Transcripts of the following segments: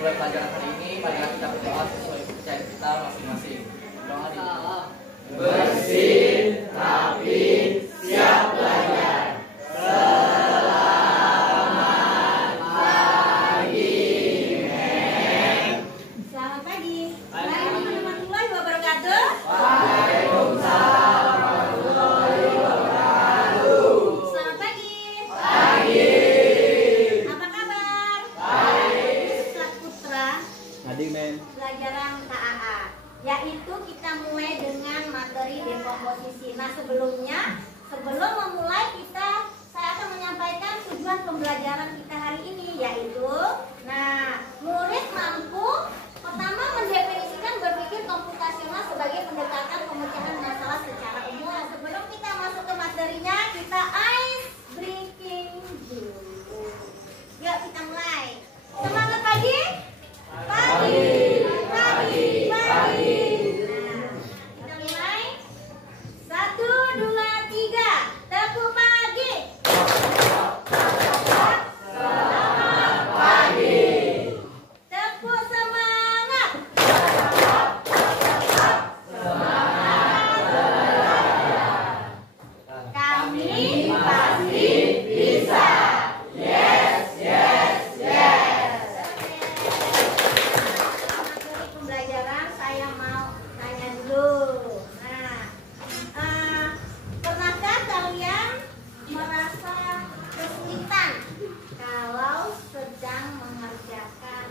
memulai pelajaran hari ini, marilah kita berdoa sesuai kepercayaan kita masing-masing. Doa di bersih tapi siap belajar. Selamat pagi, Mem. Selamat pagi. Waalaikumsalam warahmatullahi wabarakatuh. Waalaikumsalam warahmatullahi wabarakatuh. Selamat pagi. Pagi. Apa kabar? Baik. Ustaz Putra, Adi, Mem. pelajaran KAA, yaitu kita mulai dengan materi dekomposisi. Nah, sebelum memulai saya akan menyampaikan tujuan pembelajaran kita hari ini, yaitu murid mampu pertama mendefinisikan berpikir komputasional sebagai pendekatan pemecahan masalah secara umum. Nah, sebelum kita masuk ke materinya, kita ice breaking dulu. Yuk kita mulai. Semangat pagi. Pagi. Pagi. Pagi. Nah, kita mulai. 1, 2, 3. Tepuk pagi. Selamat pagi. Tepuk semangat. Kami pasti bisa. Yes, yes, yes. Materi pembelajaran saya mau tanya dulu. Pernahkah kalian merasa kesulitan kalau sedang mengerjakan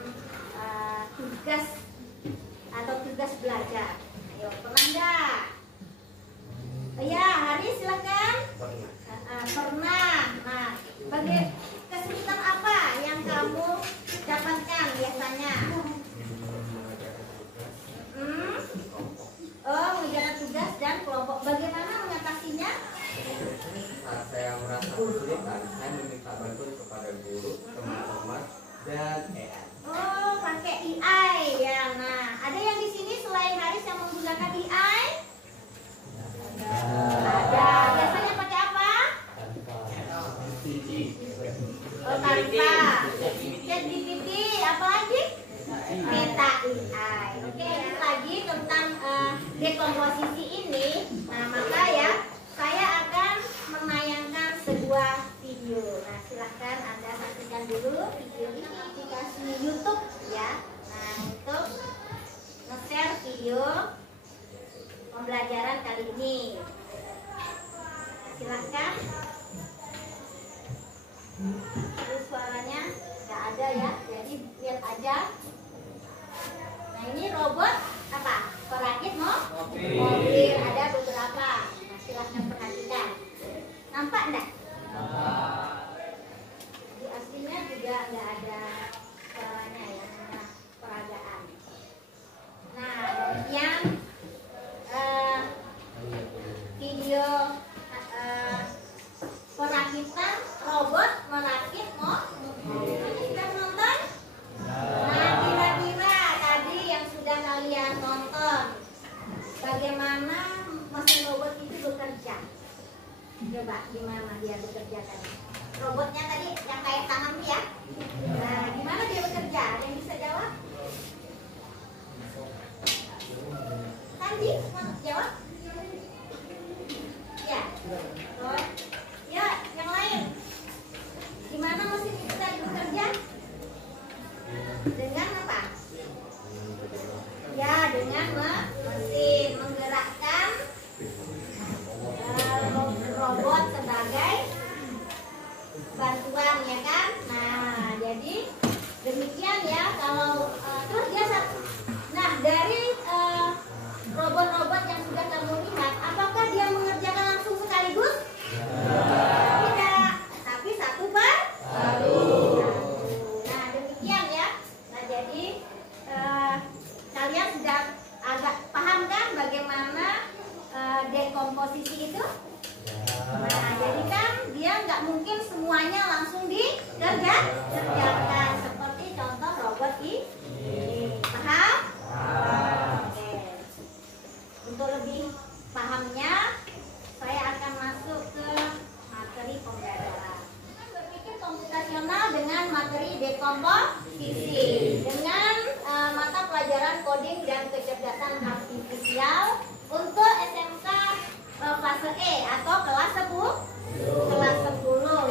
tugas atau tugas belajar? Ayo, pernah nggak? Ya, Haris silakan. Pernah. Nah, kesulitan apa yang kamu dapatkan biasanya? Oh, mengerjakan tugas dan kelompok. Bagaimana mengatasinya? Saat saya merasa kesulitan, saya meminta bantuan kepada guru, teman-teman, dan EA. Oh, pakai EI ya. Nah, ada yang di sini selain Haris yang menggunakan EI? Ada. Biasanya pakai apa? Oh, tanpa. ChatGPT, apa lagi? Meta AI. Oke, ini lagi tentang dekomposisi ini. Nah, maka ya, saya akan menayangkan sebuah video. Nah, silahkan Anda saksikan dulu video ini di aplikasi YouTube ya. Nah, untuk nge-share video pembelajaran kali ini. Silahkan. Terus suaranya nggak ada ya, jadi lihat aja. Nah, ini robot apa? Perakit mobil. Ada beberapa. Nah, silahkan perhatikan. Nampak enggak? Di aslinya juga nggak ada suaranya ya, hanya peragaan. Nah, demikian video perakitan robot merakit mobil. Sudah menonton? Nah, kira-kira tadi yang sudah kalian tonton, bagaimana mesin robot itu bekerja? Coba gimana dia bekerja tadi? Robotnya tadi yang kayak tangan ya? Nah, gimana dia bekerja? Ada yang bisa jawab? Tadi jawab? Ya. Oh. Ya, yang lain. Gimana mesin itu tadi bekerja? Dengan apa? Ya, dengan mesin menggerakkan robot sebagai bantuan ya kan? Nah, jadi demikian ya kalau terus dia nah dari robot-robot yang sudah kamu lihat, apakah dia mengerjakan langsung sekaligus? Tidak, tapi satu per satu. Nah, demikian ya. Nah, jadi kalian sudah agak paham kan bagaimana dekomposisi itu? Nah, jadi kan dia nggak mungkin semuanya langsung dikerjakan seperti contoh robot ini. Paham? Oke. Untuk lebih pahamnya, saya akan masuk ke materi pembelajaran. Berpikir komputasional dengan materi dekomposisi. sisi dengan mata pelajaran coding dan kecerdasan artifisial untuk SMK fase E atau kelas 10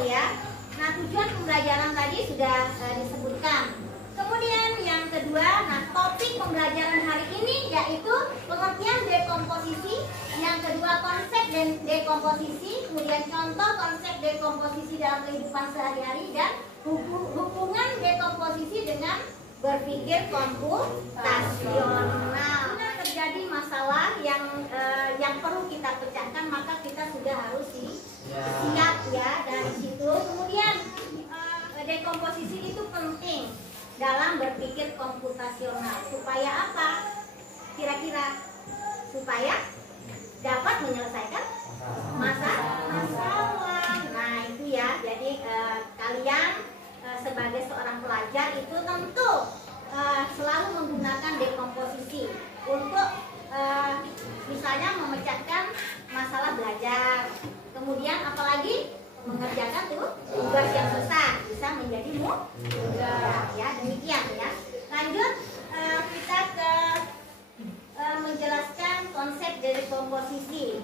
ya. Nah, tujuan pembelajaran tadi sudah disebutkan. Kemudian yang kedua, nah topik pembelajaran hari ini yaitu pengertian dekomposisi, yang kedua konsep dekomposisi, kemudian contoh konsep dekomposisi dalam kehidupan sehari-hari dan hubungan dekomposisi dengan berpikir komputasional. Nah, terjadi masalah yang perlu kita pecahkan, maka kita sudah harus siap ya dari situ. Kemudian dekomposisi itu penting dalam berpikir komputasional. Supaya apa? Kira-kira supaya dapat menyelesaikan masalah. Nah, itu ya. Jadi kalian sebagai seorang pelajar itu tentu selalu menggunakan dekomposisi untuk misalnya memecahkan masalah belajar. Kemudian apalagi mengerjakan tugas yang susah bisa menjadi mudah ya. Demikian ya. Lanjut kita ke menjelaskan konsep dekomposisi.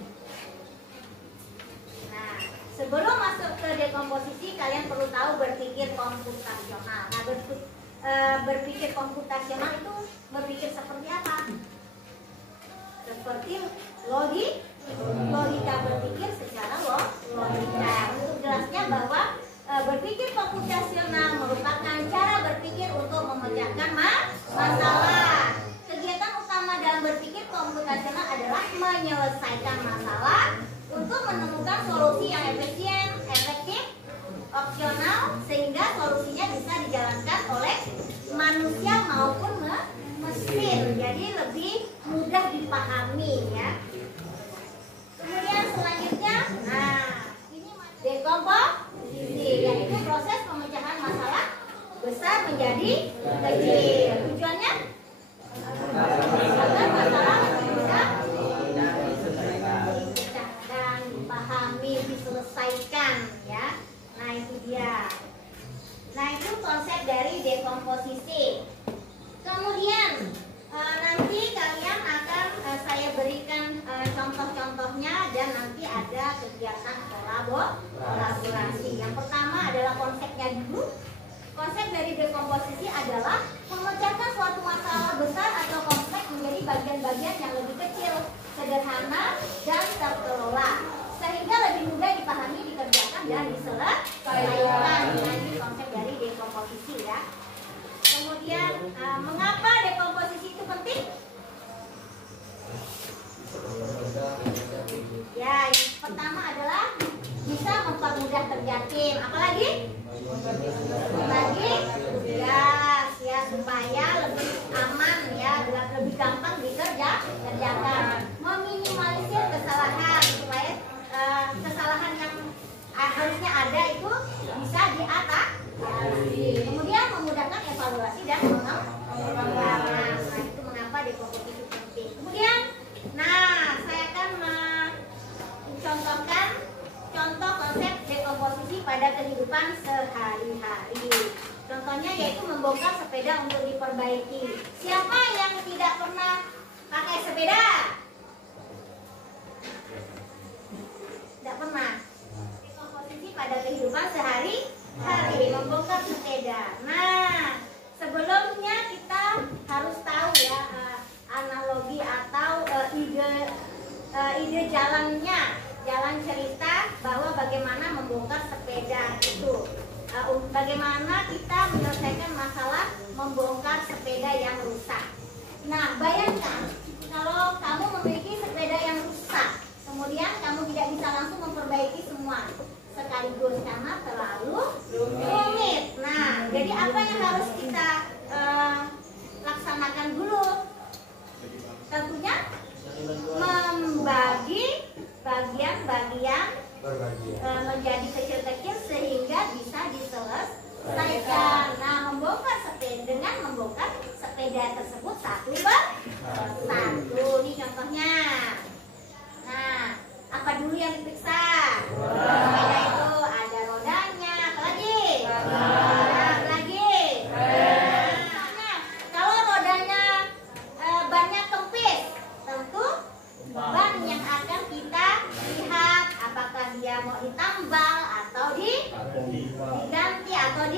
Nah, sebelum masuk ke dekomposisi, kalian perlu tahu berpikir komputasional. Nah, berpikir komputasional itu berpikir seperti apa? Seperti logika, berpikir secara logika. Untuk jelasnya bahwa berpikir komputasional merupakan cara berpikir untuk memecahkan masalah. Kegiatan utama dalam berpikir komputasional adalah menyelesaikan masalah untuk menemukan solusi yang efisien, efektif, opsional, sehingga solusinya bisa dijalankan oleh manusia maupun mesin. Jadi lebih mudah dipahami ya. Kemudian selanjutnya, nah ini dekomposisi, yaitu proses pemecahan masalah besar menjadi kecil. Tujuannya agar masalah bisa dipecahkan, dipahami, diselesaikan ya. Nah, itu dia. Nah, itu konsep dari dekomposisi. Kemudian nanti kalian akan saya berikan contoh-contohnya dan nanti ada kegiatan kolaborasi. Yang pertama adalah konsepnya dulu. Konsep dari dekomposisi adalah memecahkan suatu masalah besar atau kompleks menjadi bagian-bagian yang lebih kecil, sederhana, dan terkelola, sehingga lebih mudah dipahami, dikerjakan, dan diselesaikan. Ini konsep dari dekomposisi ya. Kemudian mengapa dekomposisi itu penting? Ya, yang pertama adalah bisa mempermudah kerja tim. Apalagi? Bagi tugas ya, supaya lebih aman ya, lebih gampang dikerjakan. Meminimalisir kesalahan supaya kesalahan yang harusnya ada itu bisa diatasi. Kemudian memudahkan evaluasi dan pengembangan. Nah, itu mengapa dekomposisi penting. Kemudian, nah saya akan mencontohkan contoh konsep dekomposisi pada kehidupan sehari-hari. Contohnya yaitu membongkar sepeda untuk diperbaiki. Siapa yang tidak pernah pakai sepeda? Tidak pernah. Dekomposisi pada kehidupan sehari-hari, membongkar sepeda. Nah, sebelumnya kita harus tahu ya analogi atau ide jalan cerita bahwa bagaimana membongkar sepeda itu. Bagaimana kita menyelesaikan masalah membongkar sepeda yang rusak. Nah, bayangkan kalau kamu memiliki sepeda yang rusak, kemudian kamu tidak bisa langsung memperbaiki semua sekaligus karena terlalu rumit. Nah, jadi apa yang harus kita laksanakan dulu? Tentunya membagi bagian-bagian menjadi kecil-kecil sehingga bisa diselesaikan. Nah, dengan membongkar sepeda tersebut satu persatu. Ini contohnya. Nah, apa dulu yang diperiksa? Sepeda itu ada rodanya, diganti atau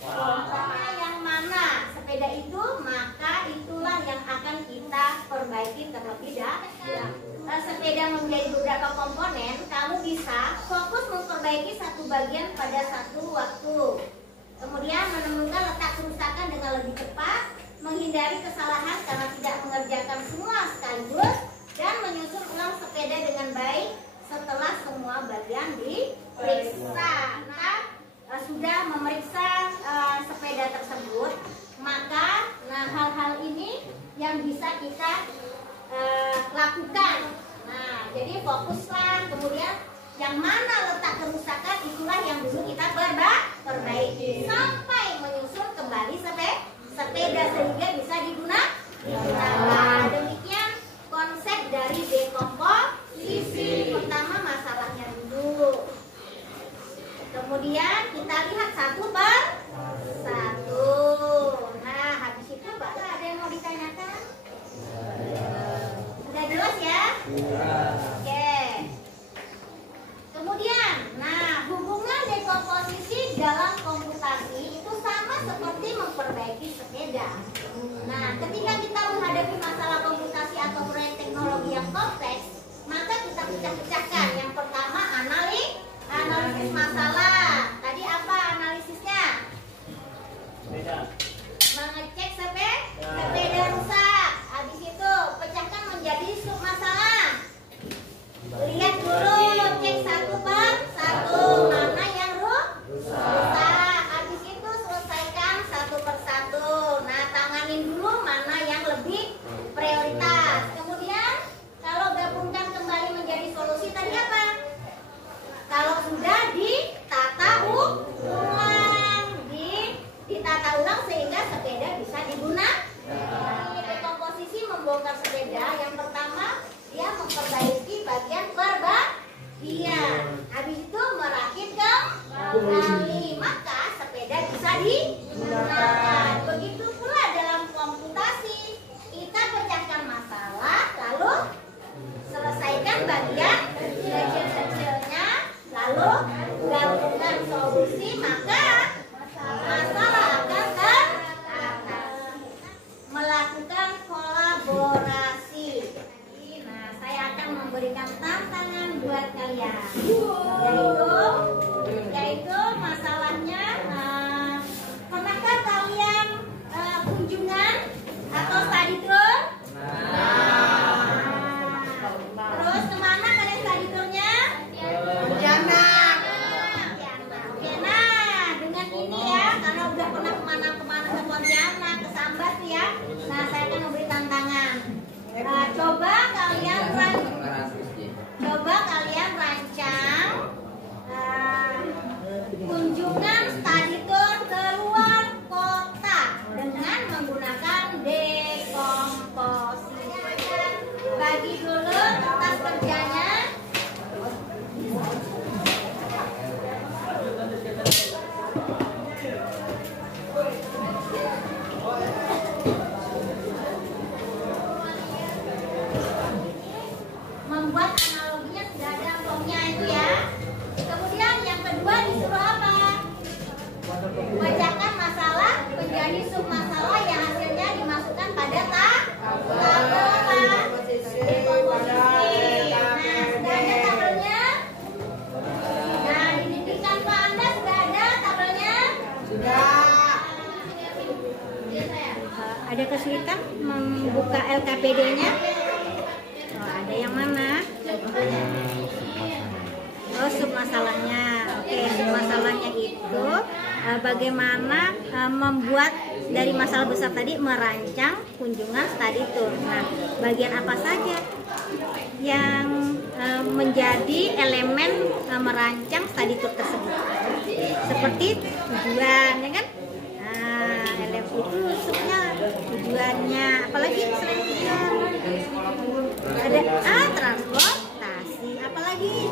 pompanya yang mana sepeda itu, maka itulah yang akan kita perbaiki terlebih dahulu. Sepeda menjadi beberapa komponen, kamu bisa fokus memperbaiki satu bagian pada satu waktu, kemudian menemukan letak kerusakan dengan lebih cepat, menghindari kesalahan karena tidak mengerjakan semua sekaligus, dan menyusun ulang sepeda dengan baik setelah semua bagian diperiksa. Nah, sudah memeriksa sepeda tersebut, maka hal-hal ini yang bisa kita lakukan. Nah, jadi fokuslah, kemudian yang mana letak kerusakan itulah yang dulu kita perbaiki sampai menyusun kembali sepeda sehingga bisa digunakan. Demikian konsep dari dekomposisi. Pertama masalahnya dulu, kemudian kita lihat satu per satu. Nah, habis itu Bapak ada yang mau ditanyakan? Sudah jelas ya? Oke. Kemudian, nah, hubungan dekomposisi dalam komputasi itu sama seperti memperbaiki sepeda. Nah, ketika kita menghadapi masalah komputasi atau proyek teknologi yang kompleks, maka kita pecah-pecahkan. Yang pertama, analisis masalah. Tadi apa analisisnya? Mengecek sepeda rusak. Habis itu pecahkan menjadi sub masalah. Lihat dulu, cek satu per satu mana yang rusak. Habis itu selesaikan satu per satu. Nah, tanganin dulu mana yang lebih prioritas. Kemudian kalau gabungkan kembali menjadi solusi tadi apa? Kalau sudah ditata ulang, ditata ulang sehingga sepeda bisa digunakan. Dekomposisi membongkar sepeda. Yang pertama, dia memperbaiki bagian bagian. Habis itu merakit kembali, maka sepeda bisa digunakan. Begitu pula dalam komputasi, kita pecahkan masalah, lalu selesaikan bagian kecil-kecilnya, lalu gabungkan solusi, maka masalah akan teratasi. Melakukan kolaborasi. Nah, saya akan memberikan tantangan buat kalian, yaitu masalahnya, pernahkah kalian kunjungan atau study tour? Terus kemana kalian study tournya? Pontianak. Nah, dengan ini ya, karena udah pernah kemana-kemana ke Pontianak, ke Sambas ya. Nah, saya akan memberi tantangan. Coba kalian rancang kunjungan study tour ke luar kota dengan menggunakan dekomposisi. Bagi dulu kertas kerjanya. Membuat analoginya sudah ada formnya itu ya. Kemudian yang kedua disuruh apa? Bacakan masalah menjadi sub masalah yang hasilnya dimasukkan pada tabel dekomposisi. Nah, sudah ada tabelnya? Nah, di bimbingan Pak Anda sudah ada tabelnya? Sudah. Ada kesulitan membuka LKPD-nya? Ada yang mana? Oh, sub masalahnya. Oke, sub masalahnya itu bagaimana membuat dari masalah besar tadi merancang kunjungan study tour. Nah, bagian apa saja yang menjadi elemen merancang study tour tersebut? Seperti tujuan, ya kan? Nah, elemen itu subnya tujuannya. Apalagi selain tujuan? Ada transportasi, apalagi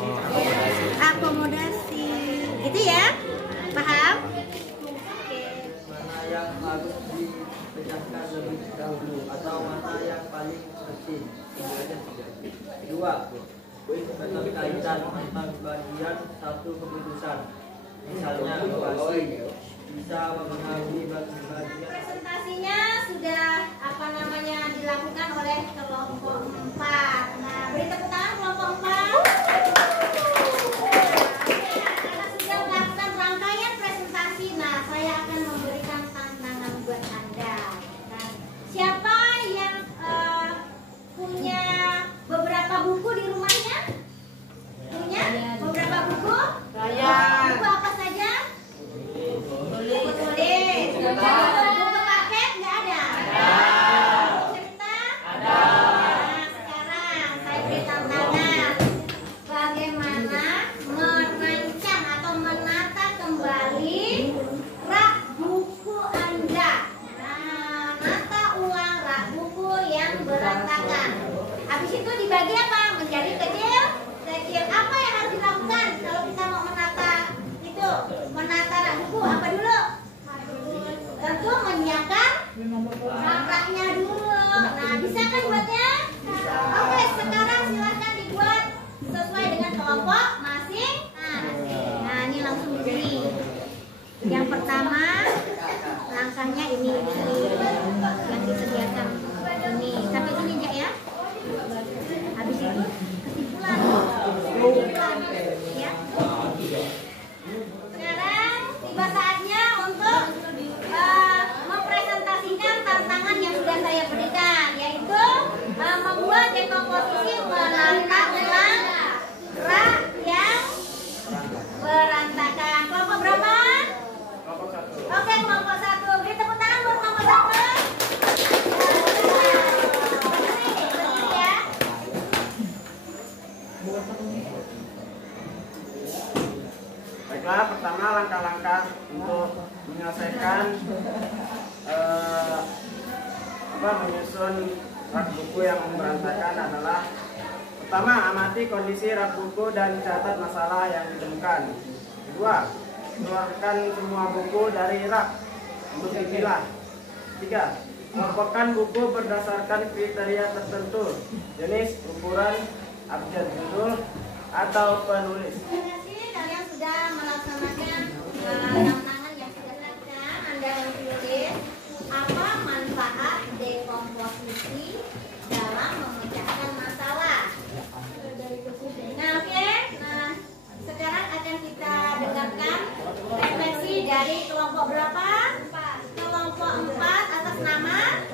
akomodasi, gitu ya, paham? Oke. Mana yang harus dipecahkan lebih dahulu atau mana yang paling penting? Kedua, berkaitan dengan bagian satu keputusan. misalnya pasti bisa mempengaruhi bagian Presentasinya sudah dilakukan oleh kelompok 4. Nah, beri tepuk tangan kelompok 4. Karena sudah melakukan rangkaian presentasi, nah saya akan memberikan tantangan buat Anda. Nah, siapa yang punya beberapa buku di rumahnya? Punya beberapa buku? Buku apa saja? Buku tulis. Buku paket nggak ada? Cerita? Nah, sekarang saya beri tantangan. Bagaimana merancang atau menata kembali rak buku Anda? Nah, nata ulang rak buku yang berantakan. Habis itu dibagi apa? Menjadi kecil. Apa yang harus dilakukan kalau kita mau menata itu? Menata rak buku apa dulu? Tentu menyiapkan raknya dulu. Nah, bisa kan buatnya? Oke, sekarang silahkan dibuat sesuai dengan kelompok masing. Nah, ini langsung begini. Yang pertama, langkahnya ini yang disediakan ini sampai sini aja ya. Habis itu kesimpulan ya. Sekarang tiba saatnya untuk mempresentasikan tantangan yang sudah saya berikan, yaitu membuat dekomposisi menata ulang rak yang berantakan. Kelompok berapa? Oke, kelompok 1. Beri tepuk tangan buat kelompok 1. Ya. Baiklah, pertama langkah-langkah untuk menyelesaikan menyusun rak buku yang berantakan adalah: pertama, amati kondisi rak buku dan catat masalah yang ditemukan. Kedua, keluarkan semua buku dari rak untuk dipilah. Tiga, kelompokkan buku berdasarkan kriteria tertentu: jenis, ukuran, abjad judul, atau penulis. Terima kasih kalian sudah melaksanakan tantangan yang sudah dilakukan. Anda menulis apa manfaat dekomposisi dalam memecahkan masalah. Nah, oke. Nah, sekarang akan kita dengarkan refleksi dari kelompok berapa? Kelompok 4 atas nama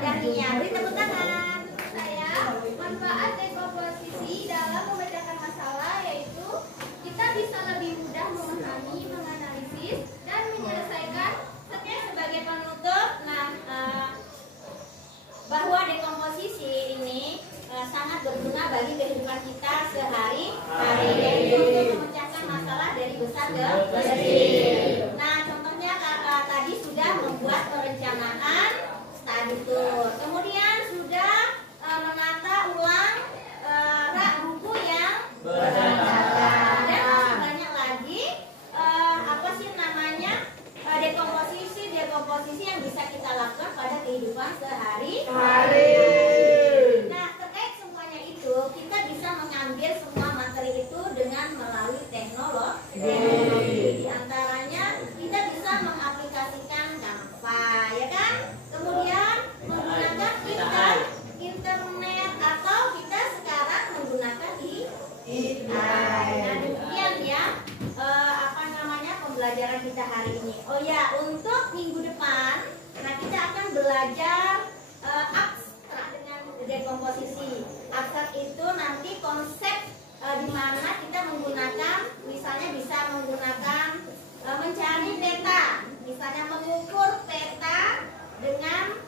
Dania. Beri tepuk tangan. Saya, manfaat dekomposisi dalam memecahkan masalah yaitu kita bisa lebih mudah memahami, menganalisis, dan menyelesaikan. Oke, sebagai penutup, bahwa dekomposisi ini sangat berguna bagi kehidupan kita sehari-hari, yaitu untuk memecahkan masalah dari besar ke kecil. Nah, contohnya tadi sudah membuat perencanaan study tour, kemudian sudah menata ulang rak buku yang berantakan, dan masih banyak lagi dekomposisi yang bisa kita lakukan pada kehidupan sehari-hari. Nah, terkait semuanya itu, kita bisa mengambil semua materi itu dengan melalui teknologi. Di antaranya, kita bisa mengaplikasikan Canva, ya kan? Kemudian menggunakan internet, atau kita sekarang menggunakan AI. Nah, demikian ya pembelajaran kita hari ini. Oh ya, untuk minggu depan, kita akan belajar abstrak dengan dekomposisi. Abstrak itu nanti konsep di mana kita menggunakan, misalnya bisa menggunakan mencari peta, misalnya mengukur peta dengan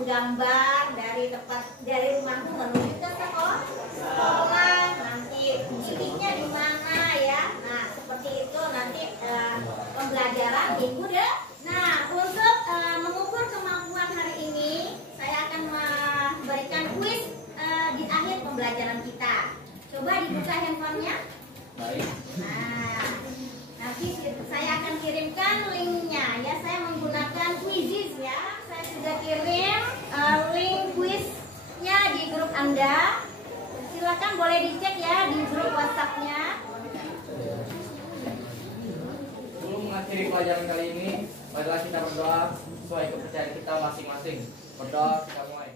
menggambar dari rumahmu menuju ke sekolah, nanti titiknya di mana ya. Nah, seperti itu nanti pembelajaran minggu deh. Nah, untuk mengukur kemampuan hari ini, saya akan memberikan kuis di akhir pembelajaran kita. Coba dibuka handphonenya. Nah, nanti saya akan kirimkan linknya ya. Saya menggunakan Quizizz ya. Saya sudah kirim link kuisnya di grup Anda. Silakan boleh dicek ya di grup WhatsApp-nya. mengakhiri pelajaran kali ini, marilah kita berdoa sesuai kepercayaan kita masing-masing. Berdoa, kita mulai.